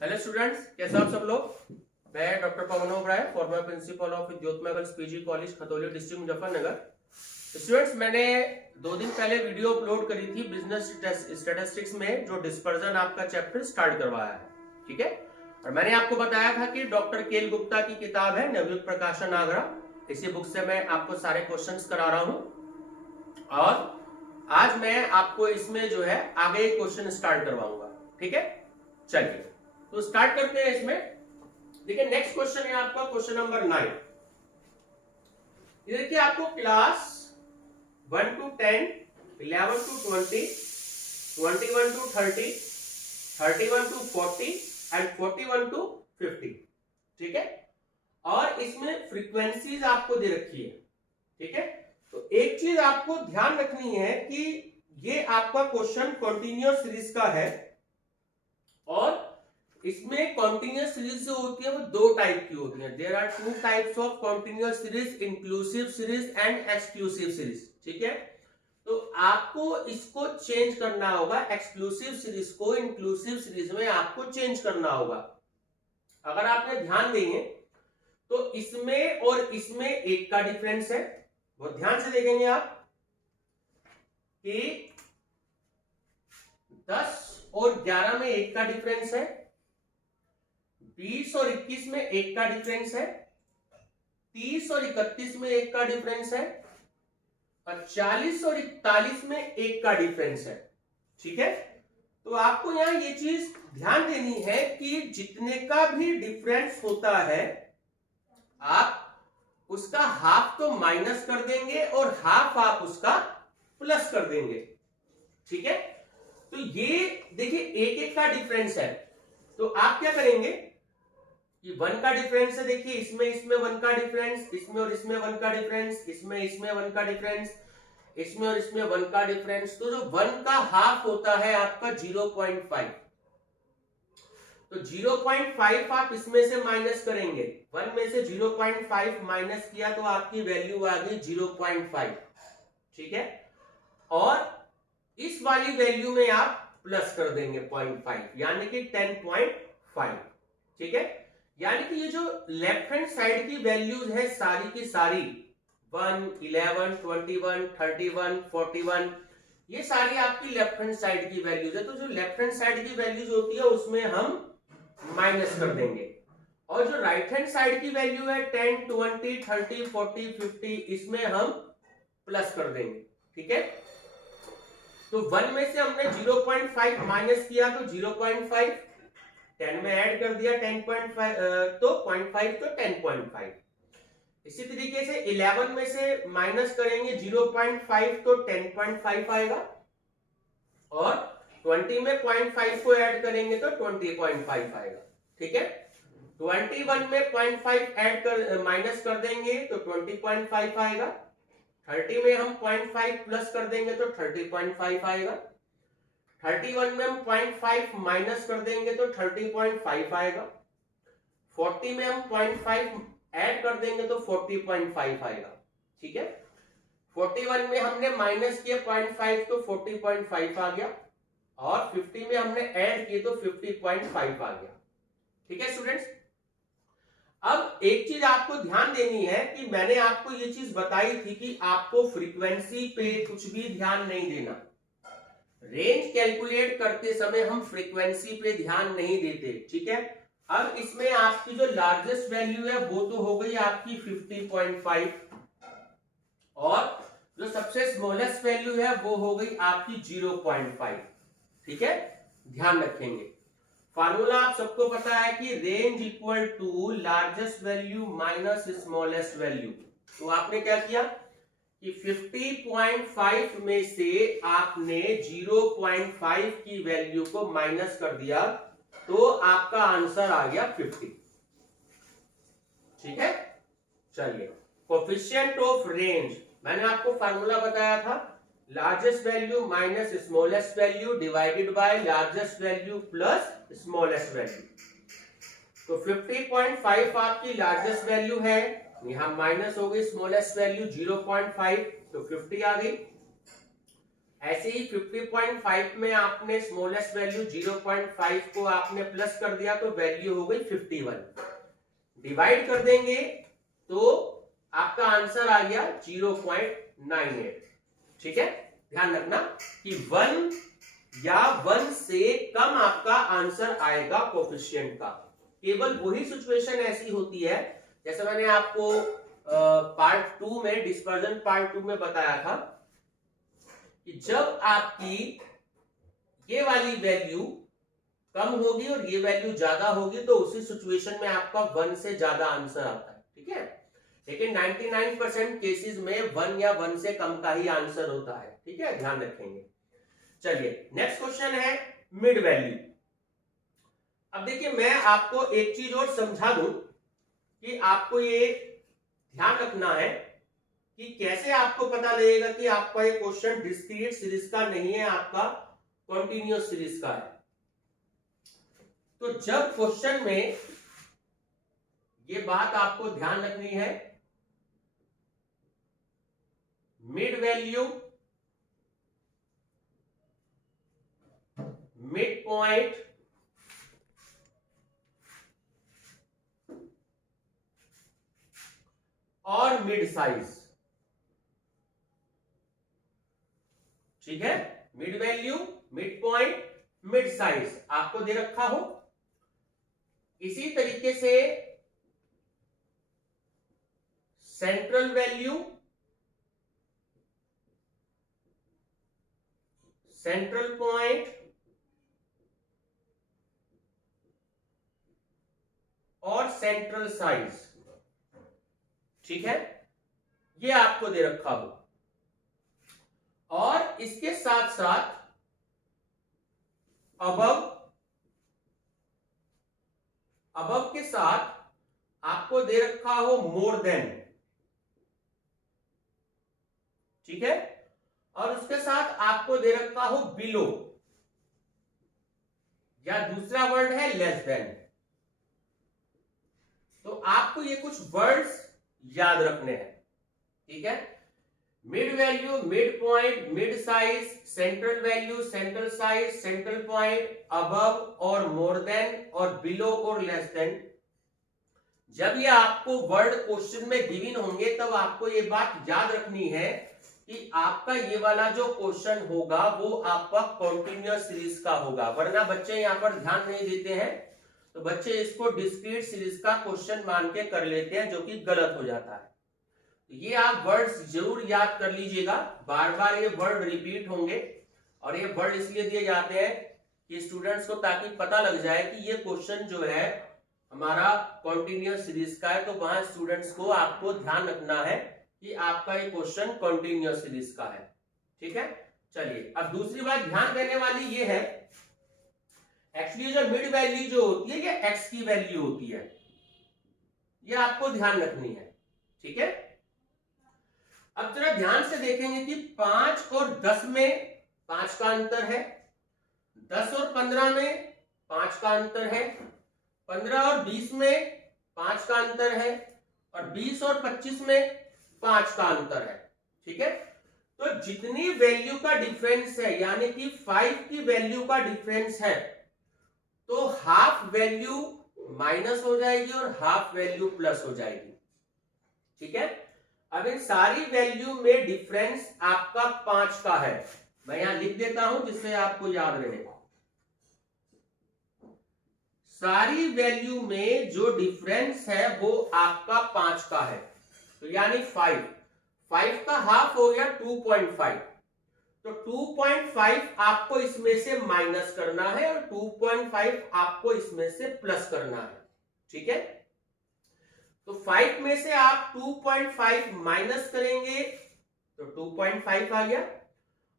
Hello students, कैसे आप सब लोग। मैं doctor Pawan Oberoi, former principal of Jyotirmay PG college Khatauli district Muzaffarnagar. Students, मैंने 2 दिन पहले वीडियो अपलोड करी थी बिजनेस स्टैटिस्टिक्स में, जो डिस्पर्जन आपका चैप्टर स्टार्ट करवाया है। ठीक है, और मैंने आपको बताया था कि डॉक्टर केल गुप्ता की किताब है नवयुग प्रकाशन आगरा, इसी बुक से मैं आपको सारे क्वेश्चंस करा रहा हूं और आज मैं आपको इसमें जो है आगे क्वेश्चन स्टार्ट करवाऊंगा। ठीक है, चलिए तो स्टार्ट करते हैं इसमें। देखिए, नेक्स्ट क्वेश्चन है आपका क्वेश्चन नंबर 9। ये देखिए, आपको class 1 to 10, 11 to 20, 21 to 30, 31 to 40 and 41 to 50। ठीक है, और इसमें फ्रीक्वेंसीज आपको दे रखी है। ठीक है, तो एक चीज आपको ध्यान रखनी है कि ये आपका क्वेश्चन कॉन्टिन्यूअस सीरीज का है और इसमें कॉन्टिन्यूअस सीरीज जो होती है वो 2 टाइप की होती है। There are 2 types of continuous series, inclusive series and exclusive series. ठीक है, तो आपको इसको चेंज करना होगा, एक्सक्लूसिव सीरीज को इंक्लूसिव सीरीज में आपको चेंज करना होगा। अगर आपने ध्यान देंगे तो इसमें और इसमें 1 का डिफरेंस है। बहुत ध्यान से देखेंगे आप कि 10 और 11 में 1 का डिफरेंस है, 20 और 21 में 1 का डिफरेंस है, 30 और 31 में 1 का डिफरेंस है और 40 और 41 में 1 का डिफरेंस है। ठीक है, तो आपको यहां ये चीज ध्यान देनी है कि जितने का भी डिफरेंस होता है आप उसका हाफ तो माइनस कर देंगे और हाफ आप उसका प्लस कर देंगे। ठीक है, तो ये देखिए 1 का डिफरेंस है, तो आप क्या करेंगे कि 1 का डिफरेंस है, देखिए इसमें 1 का डिफरेंस, इसमें और इसमें 1 का डिफरेंस, इसमें 1 का डिफरेंस, इसमें और इसमें 1 का डिफरेंस, तो जो 1 का हाफ होता है आपका 0.5, तो 0.5 आप इसमें से माइनस करेंगे। 1 में से 0.5 माइनस किया तो आपकी वैल्यू आ गई 0.5। ठीक है, और इस वाली वैल्यू में आप प्लस कर देंगे 0.5, यानी कि 10.5। ठीक है, यानी कि ये जो लेफ्ट हैंड साइड की वैल्यूज है सारी की सारी 1, 11, 21, 31, 41, ये सारी आपकी लेफ्ट हैंड साइड की वैल्यूज है। तो जो लेफ्ट हैंड साइड की वैल्यूज होती है उसमें हम माइनस कर देंगे और जो राइट हैंड साइड की वैल्यू है 10, 20, 30, 40, 50, इसमें हम प्लस कर देंगे। ठीक है, तो 1 में से हमने 0.5 माइनस किया तो 0.5, 10 में ऐड कर दिया 10.5, तो 0.5 तो 10.5। इसी तरीके से 11 में से माइनस करेंगे 0.5 तो 10.5 आएगा और 20 में 0.5 को ऐड करेंगे तो 20.5 आएगा। ठीक है, 21 में 0.5 ऐड कर माइनस कर देंगे तो 20.5 आएगा। 30 में हम 0.5 प्लस कर देंगे तो 30.5 आएगा। 31 में हम 0.5 माइनस कर देंगे तो 30.5 आएगा। 40 में हम 0.5 ऐड कर देंगे तो 40.5 आएगा। ठीक है, 41 में हमने माइनस किया 0.5 तो 40.5 आ गया और 50 में हमने ऐड किए तो 50.5 आ गया। ठीक है स्टूडेंट्स, अब एक चीज आपको ध्यान देनी है कि मैंने आपको ये चीज बताई थी कि आपको फ्रीक्वेंसी पे कुछ भी ध्यान नहीं देना। रेंज कैलकुलेट करते समय हम फ्रीक्वेंसी पे ध्यान नहीं देते। ठीक है, अब इसमें आपकी जो लार्जेस्ट वैल्यू है वो तो हो गई आपकी 50.5 और जो सबसे स्मॉलेस्ट वैल्यू है वो हो गई आपकी 0.5। ठीक है, ध्यान रखेंगे फार्मूला आप सबको पता है कि range equal to largest value minus smallest value. तो आपने क्या किया कि 50.5 में से आपने 0.5 की वैल्यू को माइनस कर दिया तो आपका आंसर आ गया 50। ठीक है, चलिए कोफिशिएंट ऑफ रेंज मैंने आपको फार्मूला बताया था, largest value minus smallest value divided by largest value plus smallest value. तो 50.5 आपकी लार्जेस्ट वैल्यू है, यहां माइनस हो गई स्मॉलेस्ट वैल्यू 0.5 तो 50 आ गई। ऐसे ही 50.5 में आपने स्मॉलेस्ट वैल्यू 0.5 को आपने प्लस कर दिया तो वैल्यू हो गई 51। डिवाइड कर देंगे तो आपका आंसर आ गया 0.98। ठीक है, ध्यान रखना कि 1 या 1 से कम आपका आंसर आएगा कोफिशिएंट का। केवल वही सिचुएशन ऐसी होती है जैसे मैंने आपको पार्ट 2 में, डिस्पर्जन पार्ट 2 में बताया था कि जब आपकी ये वाली वैल्यू कम होगी और ये वैल्यू ज्यादा होगी तो उसी सिचुएशन में आपका 1 से ज्यादा आंसर आता है। ठीक है, लेकिन 99% केसेस में 1 या 1 से कम का ही आंसर होता है। ठीक है, ध्यान रखेंगे। चलिए नेक्स्ट क्वेश्चन है मिड वैल्यू। अब देखिए मैं आपको एक चीज और समझा दूं कि आपको ये ध्यान रखना है कि कैसे आपको पता लगेगा कि आपका ये क्वेश्चन डिस्क्रीट सीरीज का नहीं है, आपका कॉन्टिन्यूअस सीरीज का है। तो जब क्वेश्चन में ये बात आपको ध्यान रखनी है, मिड वैल्यू, मिड पॉइंट और मिड साइज। ठीक है, mid value, mid point, mid size आपको दे रखा हो। इसी तरीके से सेंट्रल वैल्यू, सेंट्रल पॉइंट और सेंट्रल साइज। ठीक है, ये आपको दे रखा हो और इसके साथ साथ अबव के साथ आपको दे रखा हो मोर देन। ठीक है, और उसके साथ आपको दे रखा हो बिलो, या दूसरा वर्ड है लेस देन। तो आपको ये कुछ वर्ड्स याद रखने हैं। ठीक है, mid value, mid point, mid size, central value, central size, central point, above और मोर देन और बिलो और लेस देन। जब ये आपको वर्ड क्वेश्चन में गिवन होंगे तब आपको ये बात याद रखनी है कि आपका ये वाला जो क्वेश्चन होगा वो आपका कॉन्टिन्यूअस सीरीज का होगा। वरना बच्चे यहां पर ध्यान नहीं देते हैं तो बच्चे इसको डिस्क्रीट सीरीज का क्वेश्चन मान के कर लेते हैं, जो कि गलत हो जाता है। ये आप वर्ड्स जरूर याद कर लीजिएगा, बार बार ये वर्ड रिपीट होंगे और ये वर्ड इसलिए दिए जाते हैं कि स्टूडेंट्स को ताकि पता लग जाए कि ये क्वेश्चन जो है हमारा कॉन्टिन्यूअस सीरीज का है। तो वहां स्टूडेंट्स को आपको ध्यान रखना है कि आपका ये क्वेश्चन कॉन्टिन्यूअस सीरीज का है। ठीक है, चलिए अब दूसरी बात ध्यान देने वाली ये है, एक्चुअली जो मिड वैल्यू जो होती है ये एक्स की वैल्यू होती है, ये आपको ध्यान रखनी है। ठीक है, अब जरा ध्यान से देखेंगे कि 5 और 10 में 5 का अंतर है, 10 और 15 में 5 का अंतर है, 15 और 20 में 5 का अंतर है और 20 और 25 में 5 का अंतर है। ठीक है, तो जितनी वैल्यू का डिफरेंस है यानी कि 5 की वैल्यू का डिफरेंस है तो हाफ वैल्यू माइनस हो जाएगी और हाफ वैल्यू प्लस हो जाएगी। ठीक है, अब इन सारी वैल्यू में डिफरेंस आपका 5 का है। मैं यहां लिख देता हूं जिससे आपको याद रहे। सारी वैल्यू में जो डिफरेंस है वो आपका 5 का है, तो यानी 5 का हाफ हो गया 2.5। तो 2.5 आपको इसमें से माइनस करना है और 2.5 आपको इसमें से प्लस करना है। ठीक है, तो 5 में से आप 2.5 माइनस करेंगे तो 2.5 आ गया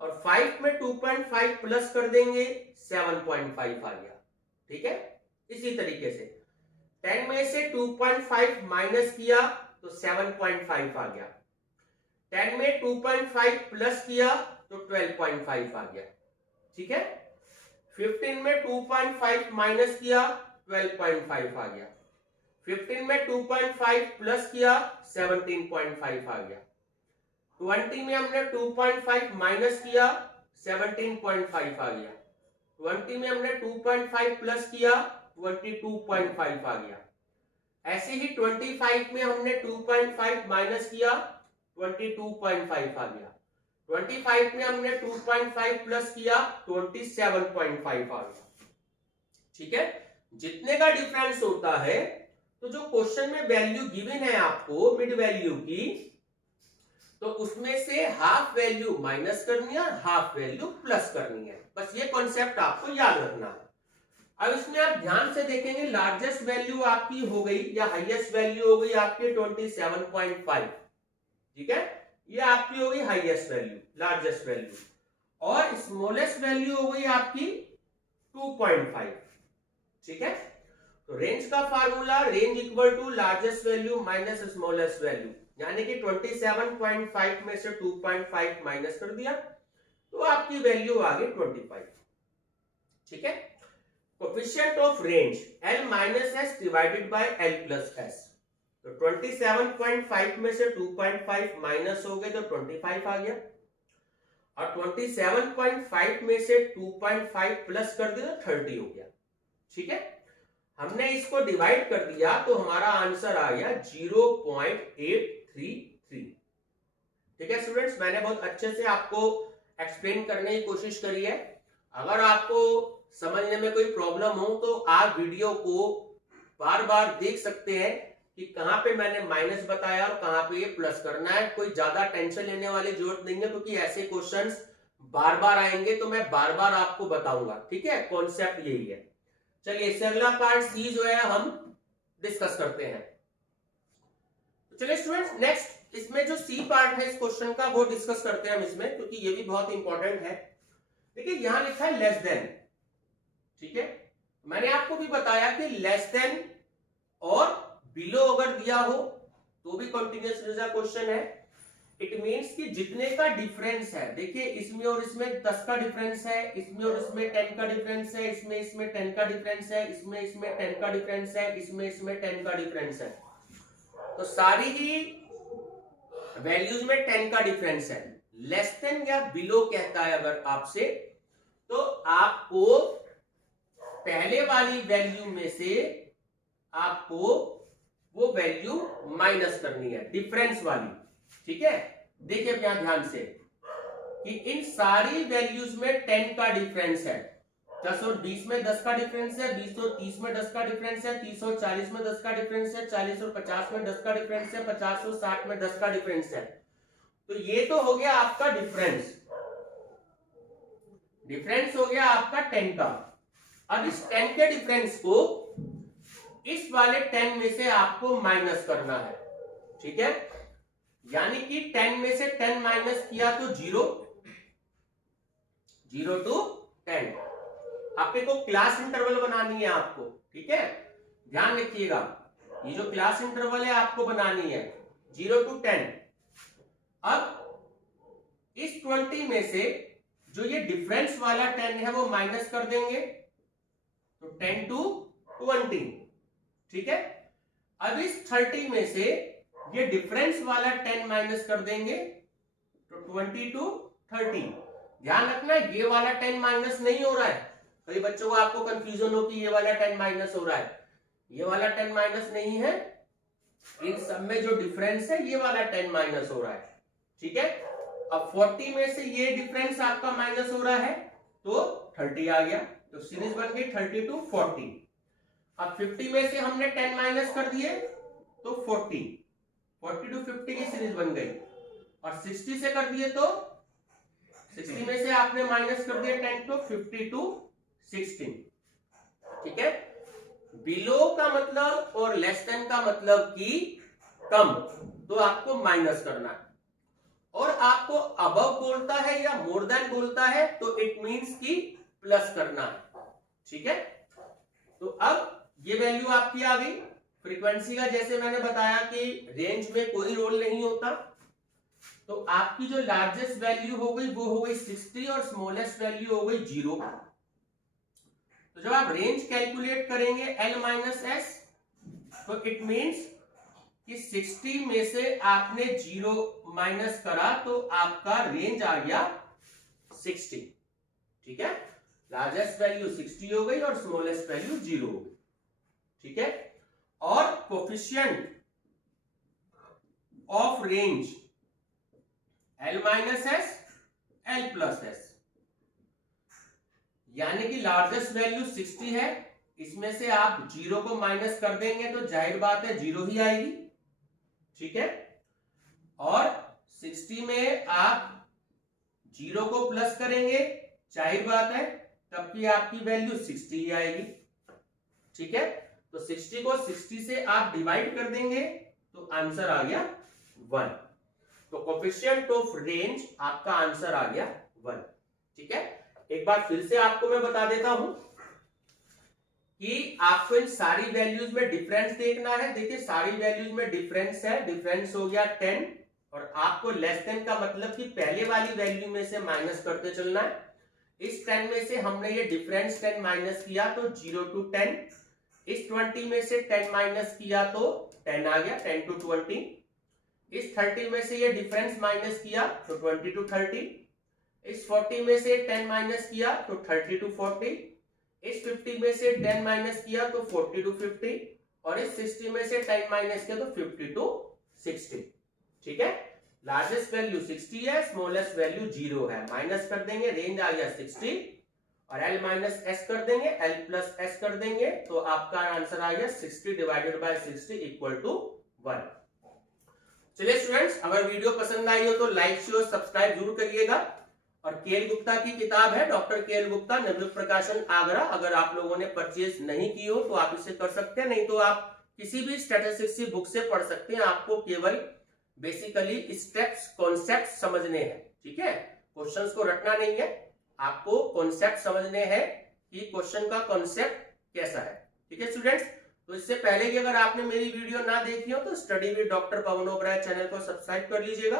और 5 में 2.5 प्लस कर देंगे 7.5 आ गया। ठीक है, इसी तरीके से 10 में से 2.5 माइनस किया तो 7.5 आ गया, 10 में 2.5 प्लस किया तो 12.5 आ गया। ठीक है, 15 में 2.5 माइनस किया 12.5 आ गया, 15 में 2.5 प्लस किया 17.5 आ गया, 20 में हमने 2.5 माइनस किया 17.5 आ गया। 20 में हमने 2.5 प्लस किया, 22.5 आ गया। ऐसे ही 25 में हमने 2.5 माइनस किया, 22.5 आ गया। 25 में हमने 2.5 प्लस किया, 27.5 आ गया। ठीक है, जितने का डिफरेंस होता है, तो जो क्वेश्चन में वैल्यू गिवन है आपको मिड वैल्यू की, तो उसमें से हाफ वैल्यू माइनस करनी है और हाफ वैल्यू प्लस करनी है। बस ये कॉन्सेप्ट आपको याद रखना है। अब इसमें आप ध्यान से देखेंगे, लार्जेस्ट वैल्यू आपकी हो गई या हाईएस्ट वैल्यू हो गई आपकी 27.5। ठीक है, ये आपकी हो गई हाईएस्ट वैल्यू, लार्जेस्ट वैल्यू, और स्मॉलेस्ट वैल्यू हो गई आपकी 2.5। ठीक है, तो रेंज का formula range equal to largest value minus smallest value, यानी कि 27.5 में से 2.5 माइनस कर दिया तो आपकी वैल्यू आ गई 25। ठीक है, coefficient of range L minus S divided by L plus S, तो 27.5 में से 2.5 माइनस हो गए तो 25 आ गया, और 27.5 में से 2.5 प्लस कर दिया तो 30 हो गया। ठीक है, हमने इसको डिवाइड कर दिया तो हमारा आंसर आ गया 0.833। ठीक है स्टूडेंट्स, मैंने बहुत अच्छे से आपको एक्सप्लेन करने की कोशिश करी है। अगर आपको समझने में कोई प्रॉब्लम हो तो आप वीडियो को बार बार देख सकते हैं कि कहां पे मैंने माइनस बताया और कहां पे ये प्लस करना है। कोई ज्यादा टेंशन लेने वाली जरूरत नहीं है, क्योंकि ऐसे क्वेश्चंस बार बार आएंगे तो मैं बार बार आपको बताऊंगा। ठीक है, कॉन्सेप्ट यही है। चलिए इससे अगला पार्ट सी जो है हम डिस्कस करते हैं। तो चलिए स्टूडेंट्स, नेक्स्ट इसमें जो सी पार्ट है इस क्वेश्चन का वो डिस्कस करते हैं हम इसमें, क्योंकि ये भी बहुत इंपॉर्टेंट है। देखिए यहां लिखा है लेस देन। ठीक है, मैंने आपको भी बताया कि लेस देन और बिलो अगर दिया हो तो भी कंटीन्यूअस रेशो क्वेश्चन है। इट मींस कि जितने का डिफरेंस है, देखिए इसमें और इसमें 10 का डिफरेंस है, इसमें और इसमें 10 का डिफरेंस है, इसमें 10 का डिफरेंस है, इसमें 10 का डिफरेंस है, इसमें 10 का डिफरेंस है, तो सारी ही वैल्यूज में 10 का डिफरेंस है। लेस देन या बिलो कहता है अगर आपसे, तो आपको पहले वाली वैल्यू में से आपको वो वैल्यू माइनस करनी है, डिफरेंस वाली। ठीक है, देखिए अब यहां ध्यान से कि इन सारी वैल्यूज में 10 का डिफरेंस है। 10 और 20 में 10 का डिफरेंस है, 20 और 30 में 10 का डिफरेंस है, 30 और 40 में 10 का डिफरेंस है, 40 और 50 में 10 का डिफरेंस है, 50 और 60 में 10 का डिफरेंस है। तो ये तो हो गया आपका डिफरेंस, डिफरेंस हो गया आपका 10 का। अब इस 10 के डिफरेंस को इस वाले 10 में से आपको माइनस करना है। ठीक है, यानी कि 10 में से 10 माइनस किया तो 0 to 10। आपके को क्लास इंटरवल बनानी है आपको। ठीक है, ध्यान रखिएगा, ये जो क्लास इंटरवल है आपको बनानी है 0 to 10। अब इस 20 में से जो ये डिफरेंस वाला 10 है वो माइनस कर देंगे, तो 10 to 20। ठीक है, अब इस 30 में से ये डिफरेंस वाला 10 माइनस कर देंगे, तो 20 to 30। ध्यान रखना ये वाला 10 माइनस नहीं हो रहा है। कई बच्चों को आपको कंफ्यूजन हो कि ये वाला 10 माइनस हो रहा है, ये वाला 10 माइनस नहीं है, इन सब में जो डिफरेंस है ये वाला 10 माइनस हो रहा है। ठीक है, अब 40 में से ये डिफरेंस आपका माइनस हो रहा है तो 30 आ गया, तो सीरीज बन गई 30 to 40। अब 50 में से हमने 10 माइनस कर दिए तो 40 to 50 की सीरीज बन गई, और 60 से कर दिए तो 60 में से आपने माइनस कर दिया 10 तो 50 to 16। ठीक है, बिलो का मतलब और लेस देन का मतलब कि कम, तो आपको माइनस करना है। और आपको अबव बोलता है या मोर देन बोलता है तो इट मींस कि प्लस करना है। ठीक है, तो अब ये वैल्यू आपकी आ गई। फ्रीक्वेंसी का जैसे मैंने बताया कि रेंज में कोई रोल नहीं होता, तो आपकी जो लार्जेस्ट वैल्यू हो गई वो हो गई 60 और स्मॉलेस्ट वैल्यू हो गई 0। तो जब आप रेंज कैलकुलेट करेंगे L माइनस एस, तो इट मींस कि 60 में से आपने 0 माइनस करा तो आपका रेंज आ गया 60, ठीक है। लार्जेस्ट वैल्यू 60 हो गई और स्मॉलेस्ट वैल्यू 0 हो गई, ठीक है। और coefficient of range L minus S L plus S, यानी कि लार्जेस्ट वैल्यू 60 है, इसमें से आप 0 को माइनस कर देंगे तो जाहिर बात है 0 ही आएगी, ठीक है। और 60 में आप 0 को प्लस करेंगे, जाहिर बात है तब भी आपकी वैल्यू 60 ही आएगी, ठीक है। तो 60 को 60 से आप डिवाइड कर देंगे तो आंसर आ गया 1। तो कोफिशिएंट ऑफ रेंज आपका आंसर आ गया 1, ठीक है। एक बार फिर से आपको मैं बता देता हूं कि आपको इन सारी वैल्यूज में डिफरेंस देखना है। देखिए सारी वैल्यूज में डिफरेंस है, डिफरेंस हो गया 10, और आपको लेस देन का मतलब कि पहले वाली वैल्यू में से माइनस करते चलना है। इस 10 में से हमने ये डिफरेंस 10 माइनस किया तो 0 to 10, इस 20 में से 10 माइनस किया तो 10 आ गया, 10 to 20, इस 30 में से ये डिफरेंस माइनस किया तो 20 to 30, इस 40 में से 10 माइनस किया तो 30 to 40, इस 50 में से 10 माइनस किया तो 40 to 50, और इस 60 में से 10 माइनस किया तो 50 to 60, ठीक है। लार्जेस्ट वैल्यू 60 है, स्मॉलेस्ट वैल्यू 0 है, माइनस कर देंगे, रेंज आ गया 60, और L माइनस एस कर देंगे, L प्लस एस कर देंगे, तो आपका आंसर आ गया 60 डिवाइडेड बाय 60 इक्वल टू 1। चलिए स्टूडेंट्स, अगर वीडियो पसंद आई हो तो लाइक शेयर सब्सक्राइब जरूर करिएगा। और केएल गुप्ता की किताब है डॉक्टर केएल गुप्ता, नवयुग प्रकाशन आगरा, अगर आप लोगों ने परचेज नहीं की हो तो आप इसे कर सकते हैं, नहीं तो आप किसी भी स्टैटिस्टिक्स की बुक से पढ़ सकते हैं। आपको केवल बेसिकली स्टेप्स कॉन्सेप्ट समझने हैं, ठीक है। क्वेश्चंस को रटना नहीं है, आपको कॉन्सेप्ट समझने हैं कि क्वेश्चन का कॉन्सेप्ट कैसा है, ठीक है स्टूडेंट्स। तो इससे पहले कि अगर आपने मेरी वीडियो ना देखी हो तो study with doctor Pawan Oberoi channel को सब्सक्राइब कर लीजिएगा,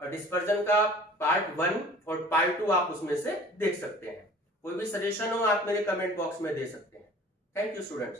और डिस्पर्जन का पार्ट 1 और पार्ट 2 आप उसमें से देख सकते हैं। कोई भी सजेशन हो आप मेरे कमेंट बॉक्स में दे सकते हैं। Thank you students.